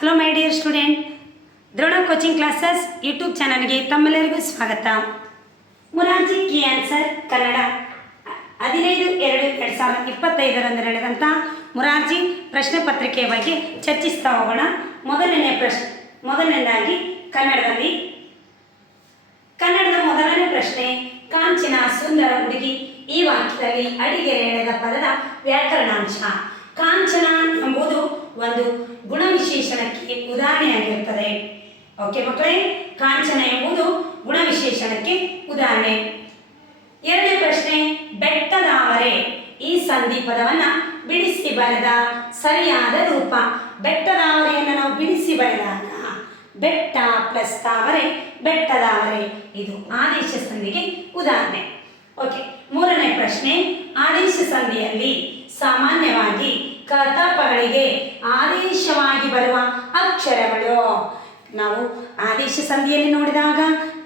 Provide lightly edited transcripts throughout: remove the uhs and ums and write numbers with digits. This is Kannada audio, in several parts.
Hello my dear student, Drona coaching classes YouTube ಚಾನಲ್ಗೆ ತಮ್ಮೆಲ್ಲರಿಗೂ ಸ್ವಾಗತ. ಮುರಾರ್ಜಿ ಕೀ ಆನ್ಸರ್ ಕನ್ನಡ 15/2/2025 ನಡೆದಂಥ ಮುರಾರ್ಜಿ ಪ್ರಶ್ನೆ ಪತ್ರಿಕೆಯ ಬಗ್ಗೆ ಚರ್ಚಿಸ್ತಾ ಹೋಗೋಣ. ಮೊದಲನೇದಾಗಿ ಕನ್ನಡದ ಮೊದಲನೇ ಪ್ರಶ್ನೆ, ಕಾಂಚನ ಸುಂದರ ಹುಡುಗಿ ಈ ವಾಕ್ಯದಲ್ಲಿ ಅಡಿಗೆರೆ ಎಳೆದ ಪದದ ವ್ಯಾಕರಣಾಂಶ. ಕಾಂಚನ ಎಂಬುದು ಒಂದು ಗುಣವಿಶೇಷಣಕ್ಕೆ ಉದಾಹರಣೆಯಾಗಿರುತ್ತದೆ. ಓಕೆ ಮಕ್ಕಳೇ, ಕಾಂಚನ ಎಂಬುದು ಗುಣವಿಶೇಷಣಕ್ಕೆ ಉದಾಹರಣೆ. ಎರಡನೇ ಪ್ರಶ್ನೆ, ಬೆಟ್ಟದಾವರೆ ಈ ಸಂಧಿ ಪದವನ್ನು ಬಿಡಿಸಿ ಬರೆದ ಸರಿಯಾದ ರೂಪ. ಬೆಟ್ಟದಾವರೆಯನ್ನು ನಾವು ಬಿಡಿಸಿ ಬರೆದಾಗ ಬೆಟ್ಟ ಪ್ಲಸ್ ತಾವರೆ ಬೆಟ್ಟದಾವರೆ, ಇದು ಆದೇಶ ಸಂಧಿಗೆ ಉದಾಹರಣೆ. ಓಕೆ, ಮೂರನೇ ಪ್ರಶ್ನೆ, ಆದೇಶ ಸಂಧಿಯಲ್ಲಿ ಸಾಮಾನ್ಯವಾಗಿ ಕತಪಗಳಿಗೆ ಆದೇಶವಾಗಿ ಬರುವ ಅಕ್ಷರಗಳು. ನಾವು ಆದೇಶ ಸಂಧಿಯಲ್ಲಿ ನೋಡಿದಾಗ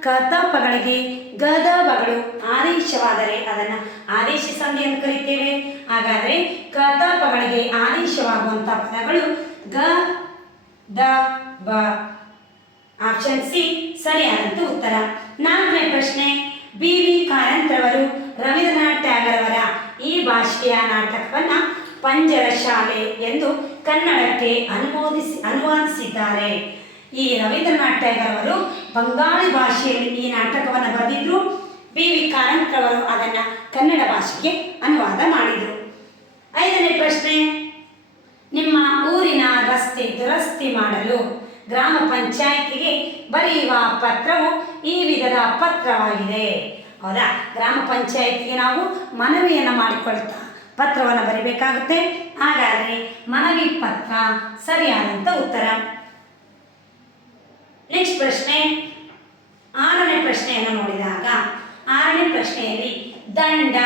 ಕತಪಗಳಿಗೆ ಗದಬಗಳು ಆದೇಶವಾದರೆ ಅದನ್ನು ಆದೇಶ ಸಂಧಿ ಎಂದು ಕರೀತೇವೆ. ಹಾಗಾದರೆ ಕತಪಗಳಿಗೆ ಆದೇಶವಾಗುವಂಥ ಪದಗಳು ಗ ದ ಬ. ಆಪ್ಷನ್ ಸಿ ಸರಿಯಾದಂಥ ಉತ್ತರ. ನಾಲ್ಕನೇ ಪ್ರಶ್ನೆ, ಬಿ ವಿ ಕಾರಂತರವರು ರವೀಂದ್ರನಾಥ್ ಟ್ಯಾಗರ್ ಅವರ ಈ ಭಾಷೆಯ ನಾಟಕವನ್ನು ಪಂಜರ ಶಾಲೆ ಎಂದು ಕನ್ನಡಕ್ಕೆ ಅನುವಾದಿಸಿದ್ದಾರೆ. ಈ ರವೀಂದ್ರನಾಥ್ ಟ್ಯಾಗರ್ ಅವರು ಬಂಗಾಳಿ ಭಾಷೆಯಲ್ಲಿ ಈ ನಾಟಕವನ್ನು ಬರೆದಿದ್ರು. ಬಿ ವಿ ಕಾರಂತರವರು ಅದನ್ನು ಕನ್ನಡ ಭಾಷೆಗೆ ಅನುವಾದ ಮಾಡಿದರು. ಐದನೇ ಪ್ರಶ್ನೆ, ನಿಮ್ಮ ಊರಿನ ರಸ್ತೆ ದುರಸ್ತಿ ಮಾಡಲು ಗ್ರಾಮ ಪಂಚಾಯಿತಿಗೆ ಬರೆಯುವ ಪತ್ರವು ಈ ವಿಧದ ಪತ್ರವಾಗಿದೆ. ಹೌದಾ, ಗ್ರಾಮ ಪಂಚಾಯಿತಿಗೆ ನಾವು ಮನವಿಯನ್ನು ಮಾಡಿಕೊಳ್ತಾ ಪತ್ರವನ್ನು ಬರೀಬೇಕಾಗುತ್ತೆ. ಹಾಗಾದರೆ ಮನವಿ ಪತ್ರ ಸರಿಯಾದಂಥ ಉತ್ತರ. ನೆಕ್ಸ್ಟ್ ಪ್ರಶ್ನೆ, ಆರನೇ ಪ್ರಶ್ನೆಯನ್ನು ನೋಡಿದಾಗ ಆರನೇ ಪ್ರಶ್ನೆಯಲ್ಲಿ ದಂಡ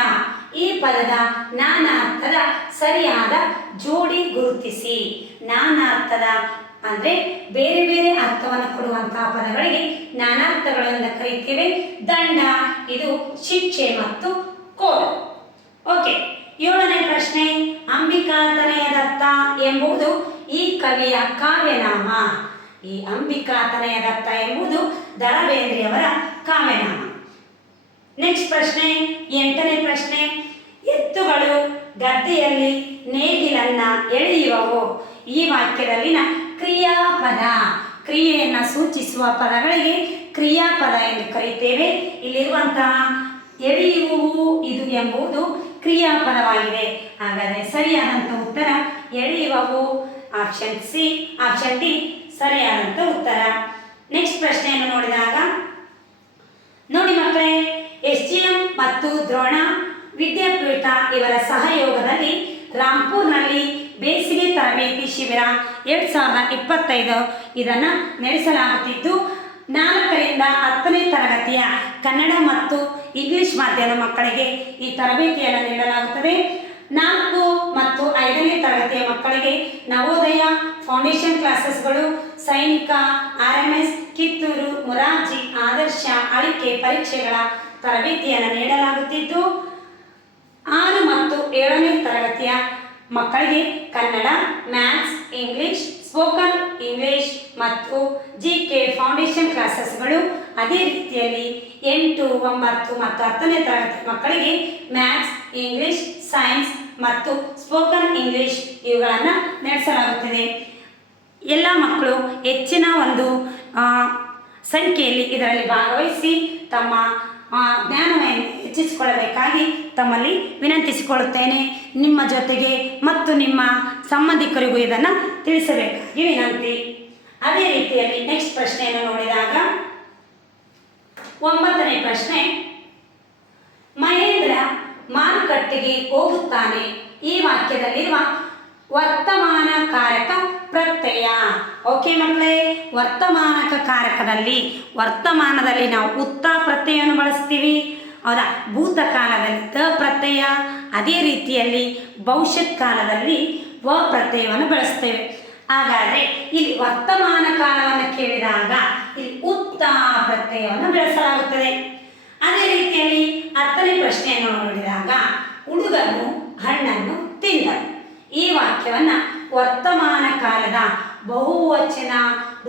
ಈ ಪದದ ನಾನಾರ್ಥದ ಸರಿಯಾದ ಜೋಡಿ ಗುರುತಿಸಿ. ನಾನಾರ್ಥದ ಅಂದರೆ ಬೇರೆ ಬೇರೆ ಅರ್ಥವನ್ನು ಕೊಡುವಂತಹ ಪದಗಳಿಗೆ ನಾನಾರ್ಥಗಳು ಎಂದು ಕರೀತೇವೆ. ದಂಡ ಇದು ಶಿಕ್ಷೆ ಮತ್ತು ಕೋಲು. ಓಕೆ, ಏಳನೇ ಪ್ರಶ್ನೆ, ಅಂಬಿಕಾ ತನಯದತ್ತ ಎಂಬುದು ಈ ಕವಿಯ ಕಾವ್ಯನಾಮ. ಈ ಅಂಬಿಕಾ ತನಯದತ್ತ ಎಂಬುದು ದ ರಾ ಬೇಂದ್ರೆಯವರ ಕಾವ್ಯನಾಮ. ನೆಕ್ಸ್ಟ್ ಪ್ರಶ್ನೆ, ಎಂಟನೇ ಪ್ರಶ್ನೆ, ಎತ್ತುಗಳು ಗದ್ದೆಯಲ್ಲಿ ನೇಗಿಲನ್ನ ಎಳೆಯುವವು ಈ ವಾಕ್ಯದಲ್ಲಿನ ಕ್ರಿಯಾಪದ. ಕ್ರಿಯೆಯನ್ನು ಸೂಚಿಸುವ ಪದಗಳಿಗೆ ಕ್ರಿಯಾಪದ ಎಂದು ಕರೀತೇವೆ. ಇಲ್ಲಿರುವಂತಹ ಎಳೆಯುವು ಇದು ಎಂಬುದು ಕ್ರಿಯಾಪದವಾಗಿದೆ. ಹಾಗಾದರೆ ಸರಿಯಾದಂಥ ಉತ್ತರ ಎಳೆಯುವವು. ಆಪ್ಷನ್ ಸಿ, ಆಪ್ಷನ್ ಡಿ ಸರಿಯಾದಂಥ ಉತ್ತರ. ನೆಕ್ಸ್ಟ್ ಪ್ರಶ್ನೆಯನ್ನು ನೋಡಿದಾಗ ನೋಡಿ ಮಕ್ಕಳೇ, SGM ಮತ್ತು ದ್ರೋಣ ವಿದ್ಯಾಪೀಠ ಇವರ ಸಹಯೋಗದಲ್ಲಿ ರಾಂಪುರ್ನಲ್ಲಿ ಬೇಸಿಗೆ ತರಬೇತಿ ಶಿಬಿರ 2025 ಇದನ್ನು ನಡೆಸಲಾಗುತ್ತಿದ್ದು 4ರಿಂದ 10ನೇ ತರಗತಿಯ ಕನ್ನಡ ಮತ್ತು ಇಂಗ್ಲಿಷ್ ಮಾಧ್ಯಮದ ಮಕ್ಕಳಿಗೆ ಈ ತರಬೇತಿಯನ್ನು ನೀಡಲಾಗುತ್ತದೆ. 4 ಮತ್ತು 5ನೇ ತರಗತಿಯ ಮಕ್ಕಳಿಗೆ ನವೋದಯ ಫೌಂಡೇಶನ್ ಕ್ಲಾಸಸ್ಗಳು, ಸೈನಿಕ, RMS, ಕಿತ್ತೂರು, ಮುರಾರ್ಜಿ, ಆದರ್ಶ, ಆಳಿಕೆ ಪರೀಕ್ಷೆಗಳ ತರಬೇತಿಯನ್ನು ನೀಡಲಾಗುತ್ತಿದ್ದು 6 ಮತ್ತು 7ನೇ ತರಗತಿಯ ಮಕ್ಕಳಿಗೆ Kannada, maths, English, spoken English ಮತ್ತು GK ಫೌಂಡೇಶನ್ ಕ್ಲಾಸಸ್ಗಳು. ಅದೇ ರೀತಿಯಲ್ಲಿ 8, 9 ಮತ್ತು 10ನೇ ತರಗತಿ ಮಕ್ಕಳಿಗೆ ಮ್ಯಾಥ್ಸ್, ಇಂಗ್ಲಿಷ್, ಸೈನ್ಸ್ ಮತ್ತು ಸ್ಪೋಕನ್ ಇಂಗ್ಲಿಷ್ ಇವುಗಳನ್ನು ನಡೆಸಲಾಗುತ್ತದೆ. ಎಲ್ಲ ಮಕ್ಕಳು ಹೆಚ್ಚಿನ ಒಂದು ಸಂಖ್ಯೆಯಲ್ಲಿ ಇದರಲ್ಲಿ ಭಾಗವಹಿಸಿ ತಮ್ಮ ಜ್ಞಾನವನ್ನು ಹೆಚ್ಚಿಸಿಕೊಳ್ಳಬೇಕಾಗಿ ತಮ್ಮಲ್ಲಿ ವಿನಂತಿಸಿಕೊಳ್ಳುತ್ತೇನೆ. ನಿಮ್ಮ ಜೊತೆಗೆ ಮತ್ತು ನಿಮ್ಮ ಸಂಬಂಧಿಕರಿಗೂ ಇದನ್ನು ತಿಳಿಸಬೇಕಾಗಿ ವಿನಂತಿ. ಅದೇ ರೀತಿಯಲ್ಲಿ ನೆಕ್ಸ್ಟ್ ಪ್ರಶ್ನೆಯನ್ನು ನೋಡಿದಾಗ 9ನೇ ಪ್ರಶ್ನೆ, ಮಹೇಂದ್ರ ಮಾರುಕಟ್ಟೆಗೆ ಹೋಗುತ್ತಾನೆ ಈ ವಾಕ್ಯದಲ್ಲಿರುವ ವರ್ತಮಾನ ಕಾರಕ ಪ್ರತ್ಯಯ. ಓಕೆ ಮಕ್ಕಳೇ, ವರ್ತಮಾನಕ ಕಾರಕದಲ್ಲಿ ವರ್ತಮಾನದಲ್ಲಿ ನಾವು ಉತ್ತ ಪ್ರತ್ಯಯವನ್ನು ಬಳಸ್ತೀವಿ. ಹೌದಾ, ಭೂತಕಾಲದಲ್ಲಿ ತ ಪ್ರತ್ಯಯ, ಅದೇ ರೀತಿಯಲ್ಲಿ ಭವಿಷ್ಯತ್ ಕಾಲದಲ್ಲಿ ವ ಪ್ರತ್ಯಯವನ್ನು ಬಳಸ್ತೇವೆ. ಹಾಗಾದರೆ ಇಲ್ಲಿ ವರ್ತಮಾನ ಕಾಲವನ್ನು ಕೇಳಿದಾಗ ಇಲ್ಲಿ ಉತ್ತ ಪ್ರತ್ಯಯವನ್ನು ಬಳಸಲಾಗುತ್ತದೆ. ಅದೇ ರೀತಿಯಲ್ಲಿ 10ನೇ ಪ್ರಶ್ನೆಯನ್ನು ನೋಡಿದಾಗ ಹುಡುಗನು ಹಣ್ಣನ್ನು ತಿಂದನು ಈ ವಾಕ್ಯವನ್ನು ವರ್ತಮಾನ ಕಾಲದ ಬಹುವಚನ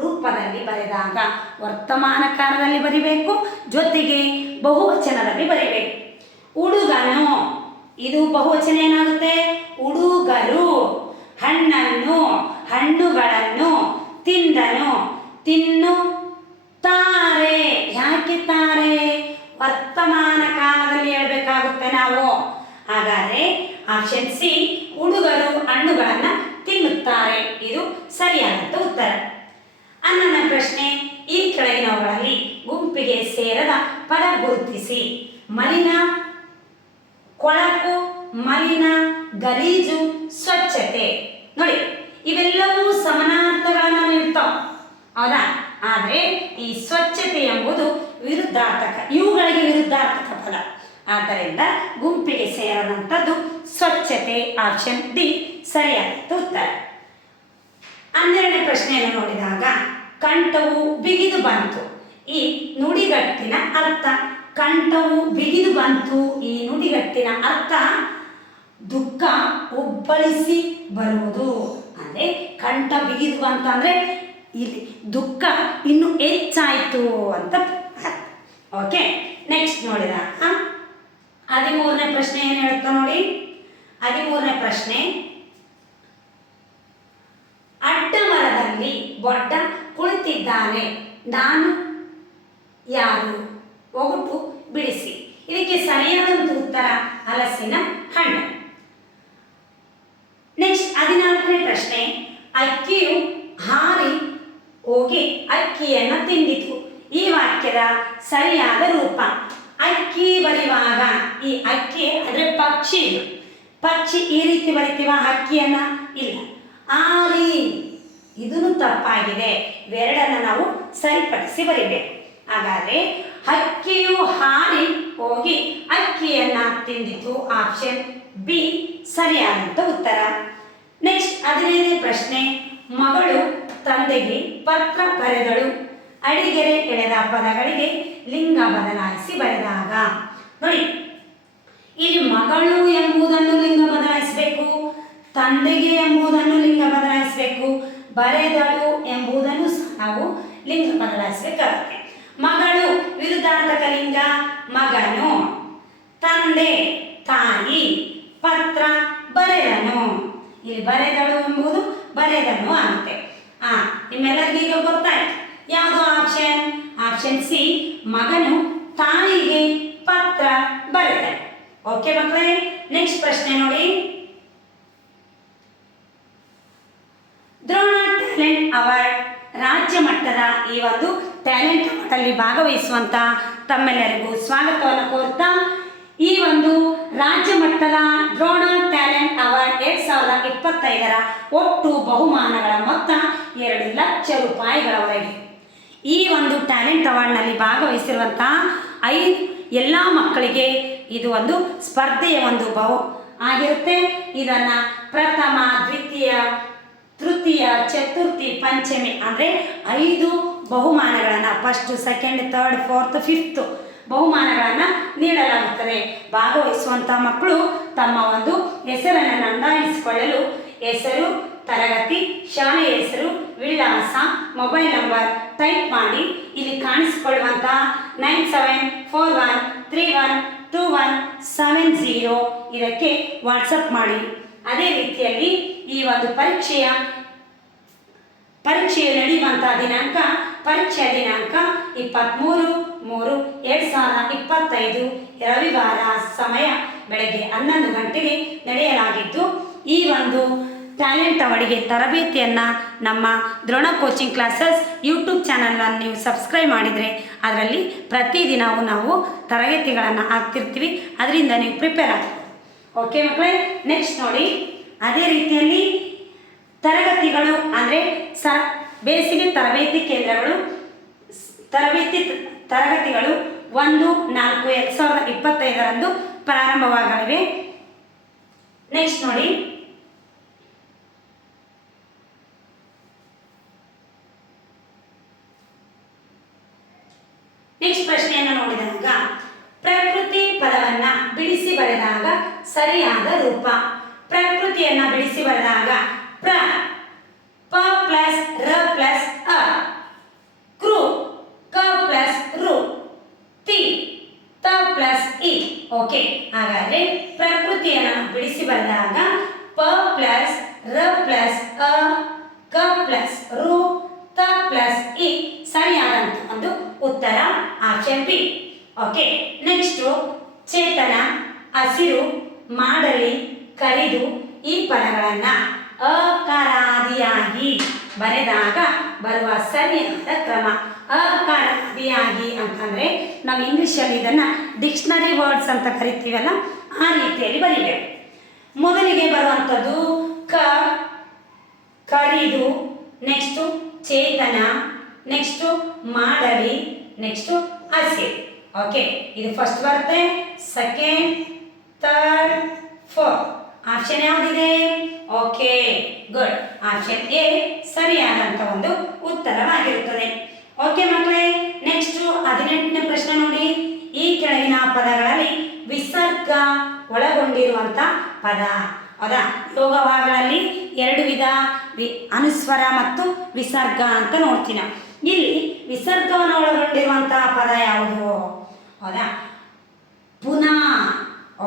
ರೂಪದಲ್ಲಿ ಬರೆದಾಗ ವರ್ತಮಾನ ಕಾಲದಲ್ಲಿ ಬರಿಬೇಕು, ಜೊತೆಗೆ ಬಹುವಚನದಲ್ಲಿ ಬರಿಬೇಕು. ಹುಡುಗನು, ಇದು ಬಹುವಚನ ಏನಾಗುತ್ತೆ? ಹುಡುಗರು. ಹಣ್ಣನ್ನು, ಹಣ್ಣುಗಳನ್ನು ತಿಂದನು, ತಿನ್ನುತ್ತಾರೆ. ಯಾಕೆ ತಾರೆ? ವರ್ತಮಾನ ಕಾಲದಲ್ಲಿ ಹೇಳ್ಬೇಕಾಗುತ್ತೆ ನಾವು. ಹಾಗಾದರೆ ಆಪ್ಷನ್ ಸಿ, ಹುಡುಗರು ಹಣ್ಣುಗಳನ್ನು ತಿನ್ನುತ್ತಾರೆ, ಇದು ಸರಿಯಾದಂಥ ಉತ್ತರ. 11ನೇ ಪ್ರಶ್ನೆ, ಈ ಕೆಳಗಿನವುಗಳಲ್ಲಿ ಗುಂಪಿಗೆ ಸೇರದ ಪದ ಗುರುತಿಸಿ. ಮಲಿನ, ಕೊಳಕು, ಮಲಿನ, ಗಲೀಜು, ಸ್ವಚ್ಛತೆ. ನೋಡಿ, ಇವೆಲ್ಲವೂ ಸಮಾನಾರ್ಥಗಳನ್ನು ನೀಡ್ತಾವ, ಹೌದಾ? ಆದರೆ ಈ ಸ್ವಚ್ಛತೆ ಎಂಬುದು ವಿರುದ್ಧಾರ್ಥಕ, ಇವುಗಳಿಗೆ ವಿರುದ್ಧಾರ್ಥಕ ಪದ. ಆದ್ದರಿಂದ ಗುಂಪಿಗೆ ಸೇರದಂಥದ್ದು ಸ್ವಚ್ಛತೆ. ಆಪ್ಷನ್ ಡಿ ಸರಿಯಾದ ಉತ್ತರ. 12ನೇ ಪ್ರಶ್ನೆಯನ್ನು ನೋಡಿದಾಗ ಕಂಠವು ಬಿಗಿದು ಬಂತು, ಈ ನುಡಿಗಟ್ಟಿನ ಅರ್ಥ. ಕಂಠವು ಬಿಗಿದು ಬಂತು, ಈ ನುಡಿಗಟ್ಟಿನ ಅರ್ಥ ದುಃಖ ಉಬ್ಬಳಿಸಿ ಬರುವುದು. ಅಂದರೆ ಕಂಠ ಬಿಗಿದು ಬಂತಂದರೆ ಇಲ್ಲಿ ದುಃಖ ಇನ್ನು ಹೆಚ್ಚಾಯಿತು ಅಂತ. ಓಕೆ, ನೆಕ್ಸ್ಟ್ ನೋಡಿದಾಗ 13ನೇ ಪ್ರಶ್ನೆ ಏನು ಹೇಳ್ತಾ ನೋಡಿ. 13ನೇ ಪ್ರಶ್ನೆ, ಅಡ್ಡ ಮರದಲ್ಲಿ ಬೊಡ್ಡ ಕುಳಿತಿದ್ದಾನೆ, ನಾನು ಯಾರು? ಒಗಟು ಬಿಡಿಸಿ. ಇದಕ್ಕೆ ಸರಿಯಾದಂಥ ಉತ್ತರ ಹಲಸಿನ ಹಣ್ಣು. ನೆಕ್ಸ್ಟ್ 14ನೇ ಪ್ರಶ್ನೆ, ಅಕ್ಕಿಯು ಹಾರಿ ಹೋಗಿ ಅಕ್ಕಿಯನ್ನು ತಿಂದಿತು, ಈ ವಾಕ್ಯದ ಸರಿಯಾದ ರೂಪ. ಅಕ್ಕಿ ಬರೆಯುವಾಗ ಈ ಅಕ್ಕಿ ಅಂದರೆ ಪಕ್ಷಿ, ಪಕ್ಷಿ ಈ ರೀತಿ ಬರಿತೀವ ಅಕ್ಕಿಯನ್ನ? ಇಲ್ಲ. ಆರಿ, ಇದನ್ನು ತಪ್ಪಾಗಿದೆ. ಇವೆರಡನ್ನು ನಾವು ಸರಿಪಡಿಸಿ ಬರಿಬೇಕು. ಹಾಗಾದರೆ ಹಕ್ಕಿಯು ಹಾರಿ ಹೋಗಿ ಅಕ್ಕಿಯನ್ನ ತಿಂದಿತು, ಆಪ್ಷನ್ ಬಿ ಸರಿಯಾದಂಥ ಉತ್ತರ. ನೆಕ್ಸ್ಟ್ 15ನೇ ಪ್ರಶ್ನೆ, ಮಗಳು ತಂದೆಗೆ ಪತ್ರ ಬರೆದಳು, ಅಡಿಗೆರೆ ಎಳೆದ ಪದಗಳಿಗೆ ಲಿಂಗ ಬದಲಾಯಿಸಿ ಬರೆದಾಗ. ನೋಡಿ, ಇಲ್ಲಿ ಮಗಳು ಎಂಬುದನ್ನು ಲಿಂಗ ಬದಲಾಯಿಸಬೇಕು, ತಂದೆಗೆ ಎಂಬುದನ್ನು ಲಿಂಗ ಬದಲಾಯಿಸಬೇಕು, ಬರೆದಳು ಎಂಬುದನ್ನು ಸಹ ನಾವು ಲಿಂಗ ಬದಲಾಯಿಸಬೇಕಾಗುತ್ತೆ. ಮಗಳು ವಿರುದ್ಧಾರ್ಥಕ ಲಿಂಗ ಮಗನು, ತಂದೆ ತಾಯಿ, ಪತ್ರ ಬರೆದನು. ಇಲ್ಲಿ ಬರೆದಳು ಎಂಬುದು ಬರೆದನು ಆಗುತ್ತೆ. ನಿಮ್ಮೆಲ್ಲರಿಗೂ ಈಗ ಗೊತ್ತಾಯ್ತು ಯಾವುದು ಆಪ್ಷನ್? ಆಪ್ಷನ್ ಸಿ, ಮಗನು ತಾಯಿಗೆ ಪತ್ರ ಬರೆದ. ಓಕೆ ಮಕ್ಕಳೇ, ನೆಕ್ಸ್ಟ್ ಪ್ರಶ್ನೆ ನೋಡಿ. ದ್ರೋಣ ಟ್ಯಾಲೆಂಟ್ ಅವಾರ್ಡ್ ರಾಜ್ಯ ಮಟ್ಟದ ಈ ಒಂದು ಟ್ಯಾಲೆಂಟ್ ಅವಾರ್ಡಲ್ಲಿ ಭಾಗವಹಿಸುವಂತ ತಮ್ಮೆಲ್ಲರಿಗೂ ಸ್ವಾಗತವನ್ನು ಕೋರ್ತಾ, ಈ ಒಂದು ರಾಜ್ಯ ಮಟ್ಟದ ದ್ರೋಣ ಟ್ಯಾಲೆಂಟ್ ಅವಾರ್ಡ್ 2025ರ ಒಟ್ಟು ಬಹುಮಾನಗಳ ಮೊತ್ತ 2 ಲಕ್ಷ ರೂಪಾಯಿಗಳವರೆಗೆ. ಈ ಒಂದು ಟ್ಯಾಲೆಂಟ್ ಅವಾರ್ಡ್ನಲ್ಲಿ ಭಾಗವಹಿಸಿರುವಂತಹ ಎಲ್ಲ ಮಕ್ಕಳಿಗೆ ಇದು ಒಂದು ಸ್ಪರ್ಧೆಯ ಒಂದು ಆಗಿರುತ್ತೆ. ಇದನ್ನು ಪ್ರಥಮ, ದ್ವಿತೀಯ, ತೃತೀಯ, ಚತುರ್ಥಿ, ಪಂಚಮಿ ಅಂದರೆ 5 ಬಹುಮಾನಗಳನ್ನು, first, second, third, fourth, fifth ಬಹುಮಾನಗಳನ್ನು ನೀಡಲಾಗುತ್ತದೆ. ಭಾಗವಹಿಸುವಂಥ ಮಕ್ಕಳು ತಮ್ಮ ಒಂದು ಹೆಸರನ್ನು ನೋಂದಾಯಿಸಿಕೊಳ್ಳಲು ಹೆಸರು, ತರಗತಿ, ಶಾಲೆಯ ಹೆಸರು, ವಿಳಾಸ, ಮೊಬೈಲ್ ನಂಬರ್ ಟೈಪ್ ಮಾಡಿ ಇಲ್ಲಿ ಕಾಣಿಸಿಕೊಳ್ಳುವಂಥ 9741312170 ಇದಕ್ಕೆ ವಾಟ್ಸಪ್ ಮಾಡಿ. ಅದೇ ರೀತಿಯಲ್ಲಿ ಈ ಒಂದು ಪರೀಕ್ಷೆಯು ನಡೆಯುವಂಥ ದಿನಾಂಕ, ಪರೀಕ್ಷೆಯ ದಿನಾಂಕ 23/3/2025 ರವಿವಾರ, ಸಮಯ ಬೆಳಗ್ಗೆ 11 ಗಂಟೆಗೆ ನಡೆಯಲಾಗಿದ್ದು, ಈ ಒಂದು ಟ್ಯಾಲೆಂಟ್ ಅವಾರ್ಡಿಗೆ ತರಬೇತಿಯನ್ನು ನಮ್ಮ ದ್ರೋಣ ಕೋಚಿಂಗ್ ಕ್ಲಾಸಸ್ ಯೂಟ್ಯೂಬ್ ಚಾನಲನ್ನು ನೀವು ಸಬ್ಸ್ಕ್ರೈಬ್ ಮಾಡಿದರೆ ಅದರಲ್ಲಿ ಪ್ರತಿದಿನವೂ ನಾವು ತರಗತಿಗಳನ್ನು ಹಾಕ್ತಿರ್ತೀವಿ, ಅದರಿಂದ ನೀವು ಪ್ರಿಪೇರ್ ಆಗ್ತೀವಿ. ಓಕೆ ಮಕ್ಕಳೇ, ನೆಕ್ಸ್ಟ್ ನೋಡಿ. ಅದೇ ರೀತಿಯಲ್ಲಿ ತರಗತಿಗಳು ಅಂದರೆ ಬೇಸಿಗೆ ತರಬೇತಿ ಕೇಂದ್ರಗಳು, ತರಗತಿಗಳು 1/4/2025ರಂದು ಪ್ರಾರಂಭವಾಗಲಿವೆ. ನೆಕ್ಸ್ಟ್ ನೋಡಿ. ನೆಕ್ಸ್ಟ್ ಪ್ರಶ್ನೆಯನ್ನು ನೋಡಿದಾಗ ಪ್ರಕೃತಿ ಪದವನ್ನು ಬಿಡಿಸಿ ಬರೆದಾಗ ಸರಿಯಾದ ರೂಪ. ಪ್ರಕೃತಿಯನ್ನು ಬಿಡಿಸಿ ಬರೆದಾಗ ಪ + ಪ್ಲಸ್ ರ ಪ್ಲಸ್ ಅ, ಕ್ರೂ ಕ ಪ್ಲಸ್ ರು, ತಿ ತ ಪ್ಲಸ್ ಇ. ಓಕೆ, ಹಾಗಾದ್ರೆ ಪ್ರಕೃತಿಯನ್ನು ಬಿಡಿಸಿ ಬರೆದಾಗ ಪ ಪ್ಲಸ್ ರ ಪ್ಲಸ್ ಅ, ಕ ಪ್ಲಸ್ ರು, ತ ಪ್ಲಸ್ ಇ ಸರಿಯಾದಂತ ಒಂದು ಉತ್ತರ ಆಪ್ಷನ್ ಬಿ. ಓಕೆ, ನೆಕ್ಸ್ಟ್ ಚೇತನ, ಹಸಿರು, ಮಾಡಲಿ, ಕರಿದು ಈ ಪದಗಳನ್ನು ಅಕಾರಾದಿಯಾಗಿ ಬರೆದಾಗ ಬರುವ ಸರಿಯಾದ ಕ್ರಮ. ಅಕಾರಾದಿಯಾಗಿ ಅಂತಂದರೆ ನಾವು ಇಂಗ್ಲೀಷಲ್ಲಿ ಇದನ್ನು ಡಿಕ್ಷನರಿ ವರ್ಡ್ಸ್ ಅಂತ ಕರಿತೀವಲ್ಲ, ಆ ರೀತಿಯಲ್ಲಿ ಬರೀಬೇಕು. ಮೊದಲಿಗೆ ಬರುವಂಥದ್ದು ಕ, ಕರಿದು, ನೆಕ್ಸ್ಟು ಚೇತನ, ನೆಕ್ಸ್ಟು ಮಾಡಲಿ, ನೆಕ್ಸ್ಟು ಹಸಿರು. ಓಕೆ, ಇದು ಫಸ್ಟ್ ಬರುತ್ತೆ, ಸೆಕೆಂಡ್, ಥರ್ಡ್, ಫೋರ್ತ್. ಆಪ್ಷನ್ ಯಾವುದಿದೆ? Okay, good. ಆಪ್ಷನ್ ಎ ಸರಿಯಾದಂಥ ಒಂದು ಉತ್ತರವಾಗಿರುತ್ತದೆ. ಓಕೆ ಮಕ್ಕಳೇ, ನೆಕ್ಸ್ಟು 18ನೇ ಪ್ರಶ್ನೆ ನೋಡಿ. ಈ ಕೆಳಗಿನ ಪದಗಳಲ್ಲಿ ವಿಸರ್ಗ ಒಳಗೊಂಡಿರುವಂಥ ಪದ. ಹೌದಾ? ಯೋಗವಾಗಳಲ್ಲಿ 2 ವಿಧ, ಅನುಸ್ವರ ಮತ್ತು ವಿಸರ್ಗ ಅಂತ ನೋಡ್ತೀವಿ. ಇಲ್ಲಿ ವಿಸರ್ಗವನ್ನು ಒಳಗೊಂಡಿರುವಂತಹ ಪದ ಯಾವುದು? ಹೌದಾ? ಪುನಃ.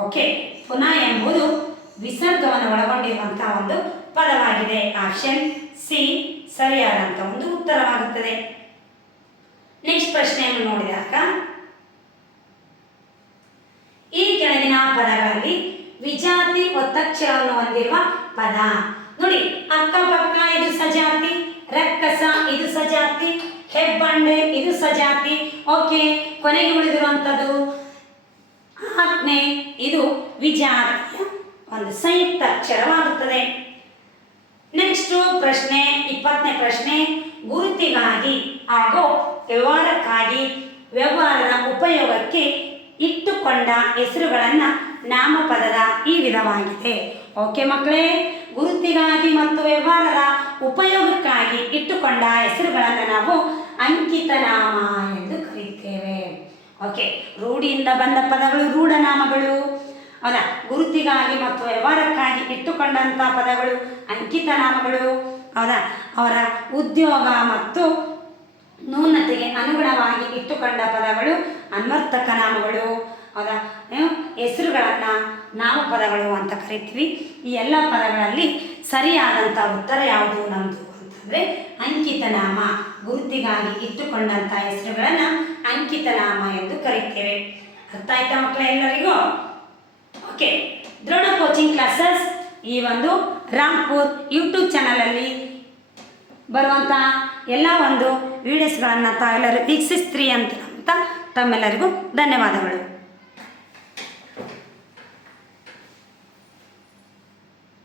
ಓಕೆ, ಪುನಃ ಎಂಬುದು ವಿಸರ್ಗವನ್ನು ಒಳಗೊಂಡಿರುವಂತಹ ಒಂದು ಪದವಾಗಿದೆ. ಆಪ್ಷನ್ ಸಿ ಸರಿಯಾದಂಥ ಒಂದು ಉತ್ತರವಾಗುತ್ತದೆ. ನೆಕ್ಸ್ಟ್ ಪ್ರಶ್ನೆಯನ್ನು ನೋಡಿದಾಗ ಈ ಕೆಳಗಿನ ಪದಗಳಲ್ಲಿ ವಿಜಾತಿ ಒತ್ತಕ್ಷರವನ್ನು ಹೊಂದಿರುವ ಪದ ನೋಡಿ. ಅಕ್ಕಪಕ್ಕ ಇದು ಸಜಾತಿ, ರಕ್ಕಸ ಇದು ಸಜಾತಿ, ಹೆಬ್ಬಂಡೆ ಇದು ಸಜಾತಿ. ಓಕೆ, ಕೊನೆಗೆ ಉಳಿದಿರುವಂಥದ್ದು ಆಜ್ಞೆ, ಇದು ವಿಜಾತಿಯ ಒಂದು ಸಂಯುಕ್ತ ಅಕ್ಷರವಾಗುತ್ತದೆ. ನೆಕ್ಸ್ಟ್ ಪ್ರಶ್ನೆ 20ನೇ ಪ್ರಶ್ನೆ. ಗುರುತಿಗಾಗಿ ಹಾಗೂ ವ್ಯವಹಾರಕ್ಕಾಗಿ ವ್ಯವಹಾರದ ಉಪಯೋಗಕ್ಕೆ ಇಟ್ಟುಕೊಂಡ ಹೆಸರುಗಳನ್ನು ನಾಮಪದದ ಈ ವಿಧವಾಗಿದೆ. ಓಕೆ ಮಕ್ಕಳೇ, ಗುರುತಿಗಾಗಿ ಮತ್ತು ವ್ಯವಹಾರದ ಉಪಯೋಗಕ್ಕಾಗಿ ಇಟ್ಟುಕೊಂಡ ಹೆಸರುಗಳನ್ನು ನಾವು ಅಂಕಿತ ನಾಮ ಎಂದು ಕರೆಯುತ್ತೇವೆ. ಓಕೆ, ರೂಢಿಯಿಂದ ಬಂದ ಪದಗಳು ರೂಢನಾಮಗಳು. ಹೌದಾ? ಗುರುತಿಗಾಗಿ ಮತ್ತು ವ್ಯವಹಾರಕ್ಕಾಗಿ ಇಟ್ಟುಕೊಂಡಂಥ ಪದಗಳು ಅಂಕಿತ ನಾಮಗಳು. ಹೌದಾ? ಅವರ ಉದ್ಯೋಗ ಮತ್ತು ನ್ಯೂನತೆಗೆ ಅನುಗುಣವಾಗಿ ಇಟ್ಟುಕೊಂಡ ಪದಗಳು ಅನ್ವರ್ಥಕ ನಾಮಗಳು. ಹೌದಾ? ಹೆಸರುಗಳನ್ನು ನಾಮಪದಗಳು ಅಂತ ಕರಿತೀವಿ. ಈ ಎಲ್ಲ ಪದಗಳಲ್ಲಿ ಸರಿಯಾದಂಥ ಉತ್ತರ ಯಾವುದು ನಮ್ಮದು ಅಂತಂದರೆ ಅಂಕಿತ ನಾಮ. ಗುರುತಿಗಾಗಿ ಇಟ್ಟುಕೊಂಡಂಥ ಹೆಸರುಗಳನ್ನು ಅಂಕಿತ ನಾಮ ಎಂದು ಕರಿತೇವೆ. ಅರ್ಥ ಆಯ್ತಾ ಮಕ್ಕಳ ಎಲ್ಲರಿಗೂ? ಓಕೆ, ದ್ರೋಣ ಕೋಚಿಂಗ್ ಕ್ಲಾಸಸ್ ಈ ಒಂದು ರಾಂಪುರ್ ಯೂಟ್ಯೂಬ್ ಚಾನಲಲ್ಲಿ ಬರುವಂಥ ಎಲ್ಲ ಒಂದು ವಿಡಿಯೋಸ್ಗಳನ್ನು ತಾವೆಲ್ಲರೂ ವೀಕ್ಷಿಸ್ತ್ರಿ ಅಂತ ತಮ್ಮೆಲ್ಲರಿಗೂ ಧನ್ಯವಾದಗಳು.